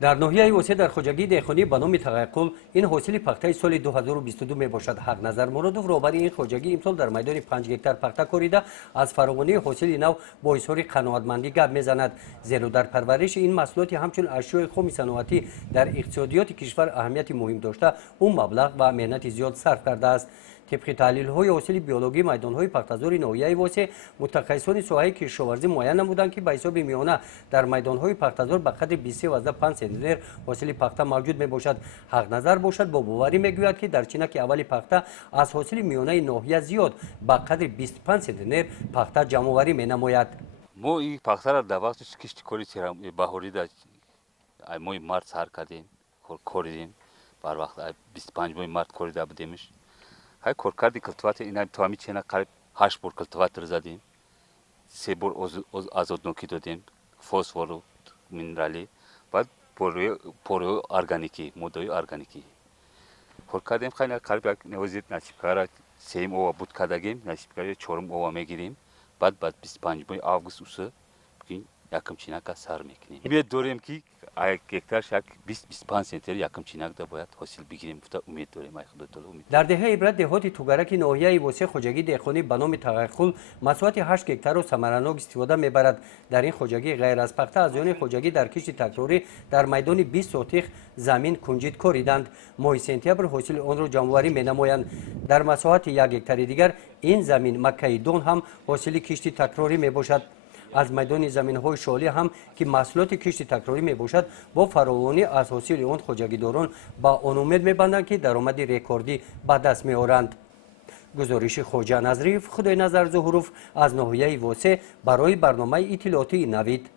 در ناحیه وسه در خواجگی دهخانی به نام تقیقل این حاصل پخته سال 2022 می باشد. حق نظر مرادوف رهبر این خواجگی امسال در میدان 5 هکتار پخته کوریده از فراوانی حاصل نو با اظهار قناعتمندی گپ میزند، زیرا در پرورش این محصولات همچون اشیاء خام صنعتی در اقتصادیات کشور اهمیت مهم داشته او مبلغ و مهنت زیاد صرف کرده است. طبق تحلیل های حاصل بیولوژی میدان های پخته‌زار ناحیه واسه متخصصان ساحه کشاورزی معین نمودند که به حساب میانه در میدان های پخته‌زار به قدر 23.5 سنتیمتر حاصل پخته موجود می باشد. حق نظر باشد با باوری میگوید که در چینک اول پخته از حاصل میانه ناحیه زیاد به قدر 25 سنتیمتر پخته جمع آوری می نماید. ما این پخته را در وقت کشت کاری بهاری در ماه مارس سر کردیم، کوریدیم. بر وقت 25 مارس کوریده بودیمش. های کارکردی کلتوات اینا تامی چینا قریب 8 بار کلتوات رو زدیم، 3 بار آزادنوکی دادیم، فسفر و مینرالی، بعد پروی ارگانیکی، مودای ارگانیکی. کارکردیم خیلی قریب یک نوزید نصیب کرد، 3 اوه بود کردیم، نصیب کرد 4 اوه میگیریم، بعد 25 آگوست اوسه بگیم یکم چینا کا سر میکنیم. امید داریم که یک هکتار شک 20-25 سنتیمتر یکم چینک دا باید حاصل بگیریم. امید داریم ای خدا امید. در دهه عبرت دهات توگرک ناحیه واسه خواجگی دهخانی به نام تقیقل مساحت 8 هکتار و ثمرناک استفاده میبرد. در این خواجگی غیر از پخته از آن خواجگی در کشت تکراری در میدان 20 سوتیخ زمین کنجید کوریدند. ماه سپتامبر حاصل آن را جمع‌آوری مینمایند. در مساحت 1 هکتار دیگر این زمین مکه دون هم حاصل کشت تکراری میباشد. از میدان زمین های شالی هم که محصولات کشت تکراری می باشد با فراوانی از حاصل آن خواجگیداران با آن امید می‌بندند که درآمد رکوردی به دست می‌آورند. گزارش خواجه نظریف خدای نظر ظهوروف از ناحیه واسه برای برنامه اطلاعاتی نوید.